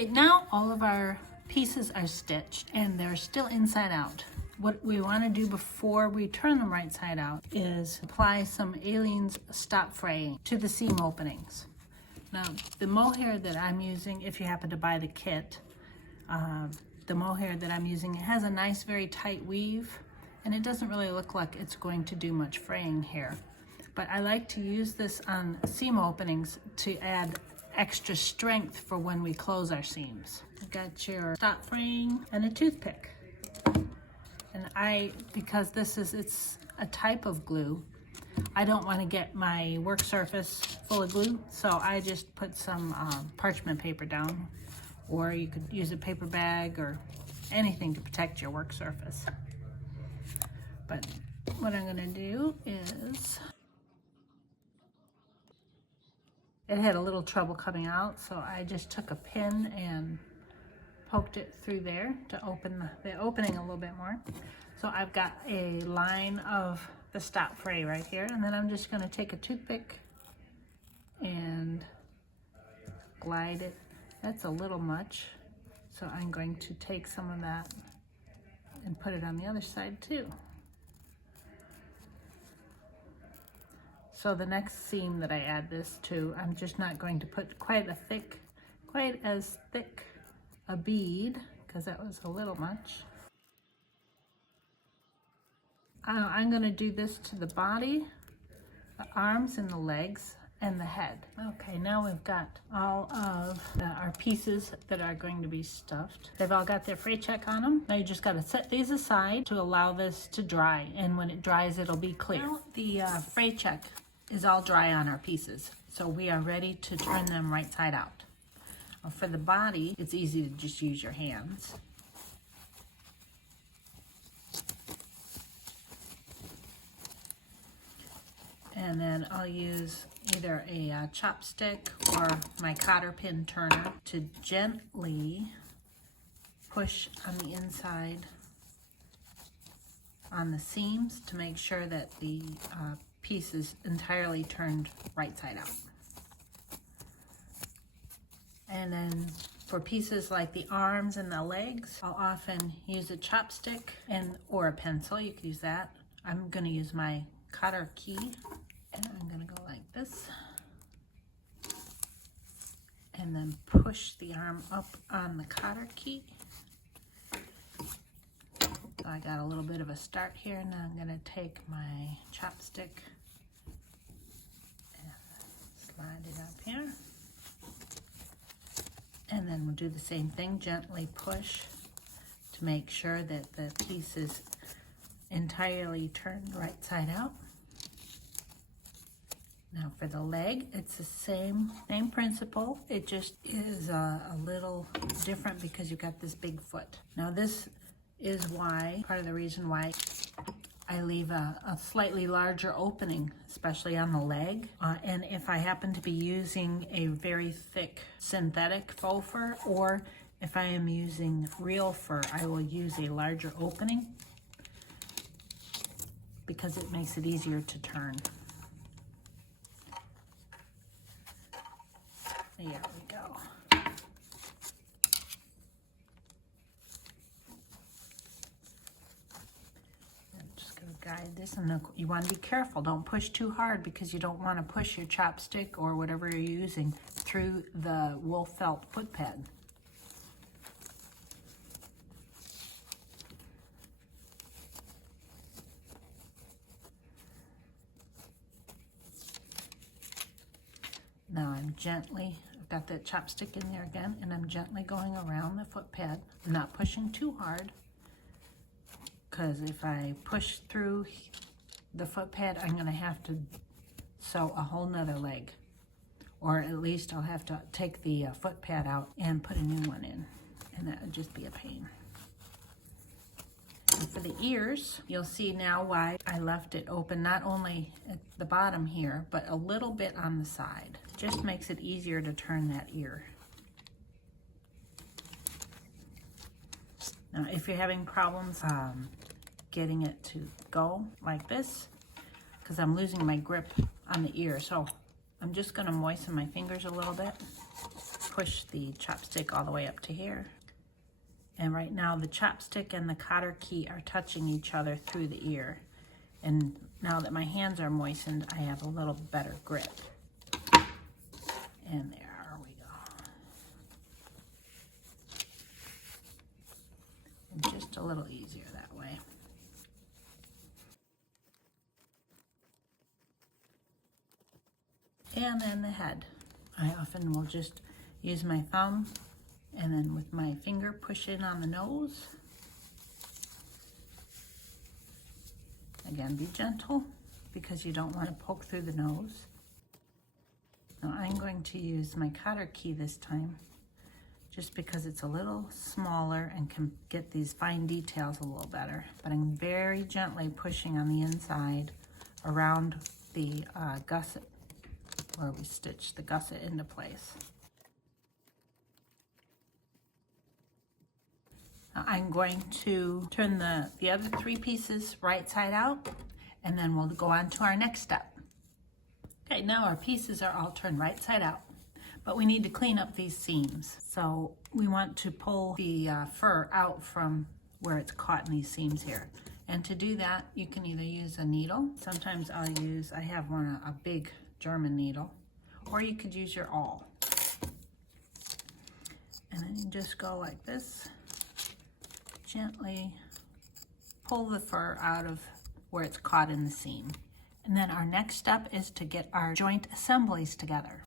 Okay, now all of our pieces are stitched and they're still inside out. What we want to do before we turn them right side out is apply some Aleene's Stop Fraying to the seam openings. Now, the mohair that I'm using, if you happen to buy the kit, the mohair that I'm using, it has a nice, very tight weave, and it doesn't really look like it's going to do much fraying here. But I like to use this on seam openings to add extra strength for when we close our seams. You've got your stop fraying and a toothpick. And because it's a type of glue, I don't want to get my work surface full of glue, so I just put some parchment paper down, or you could use a paper bag or anything to protect your work surface. But what I'm going to do is, it had a little trouble coming out, so I just took a pin and poked it through there to open the opening a little bit more. So I've got a line of the stop fray right here, and then I'm just going to take a toothpick and glide it. That's a little much, so I'm going to take some of that and put it on the other side too. So the next seam that I add this to, I'm just not going to put quite as thick a bead, because that was a little much. I'm going to do this to the body, the arms and the legs, and the head. Okay, now we've got all of our pieces that are going to be stuffed. They've all got their fray check on them. Now you just got to set these aside to allow this to dry, and when it dries it'll be clear. Now the fray check is all dry on our pieces, so we are ready to turn them right side out. For the body, it's easy to just use your hands. And then I'll use either a chopstick or my cotter pin turner to gently push on the inside on the seams to make sure that the piece is entirely turned right side out. And then for pieces like the arms and the legs, I'll often use a chopstick or a pencil. You could use that. I'm going to use my cotter key, and I'm going to go like this, and then push the arm up on the cotter key. So I got a little bit of a start here. Now I'm going to take my chopstick and slide it up here. And then we'll do the same thing, gently push to make sure that the piece is entirely turned right side out. Now for the leg, it's the same principle. It just is a little different because you've got this big foot. Now this is part of the reason why I leave a slightly larger opening, especially on the leg. And if I happen to be using a very thick synthetic faux fur, or if I am using real fur, I will use a larger opening because it makes it easier to turn. There we go. Guide this, and you want to be careful. Don't push too hard because you don't want to push your chopstick or whatever you're using through the wool felt foot pad. Now I've got that chopstick in there again, and I'm gently going around the foot pad. I'm not pushing too hard, because if I push through the foot pad, I'm going to have to sew a whole nother leg, or at least I'll have to take the foot pad out and put a new one in, and that would just be a pain. And for the ears, you'll see now why I left it open, not only at the bottom here, but a little bit on the side. It just makes it easier to turn that ear. Now, if you're having problems getting it to go like this, because I'm losing my grip on the ear, so I'm just going to moisten my fingers a little bit, push the chopstick all the way up to here. And right now the chopstick and the cotter key are touching each other through the ear. And now that my hands are moistened, I have a little better grip. And there we go. And just a little easier that way. And then the head. I often will just use my thumb and then with my finger push in on the nose. Again, be gentle because you don't want to poke through the nose. Now I'm going to use my cotter key this time just because it's a little smaller and can get these fine details a little better. But I'm very gently pushing on the inside around the gusset where we stitch the gusset into place. Now I'm going to turn the other 3 pieces right side out, and then we'll go on to our next step. Okay, now our pieces are all turned right side out, but we need to clean up these seams. So we want to pull the fur out from where it's caught in these seams here. And to do that, you can either use a needle. Sometimes I have a big German needle, or you could use your awl. And then you just go like this, gently pull the fur out of where it's caught in the seam. And then our next step is to get our joint assemblies together.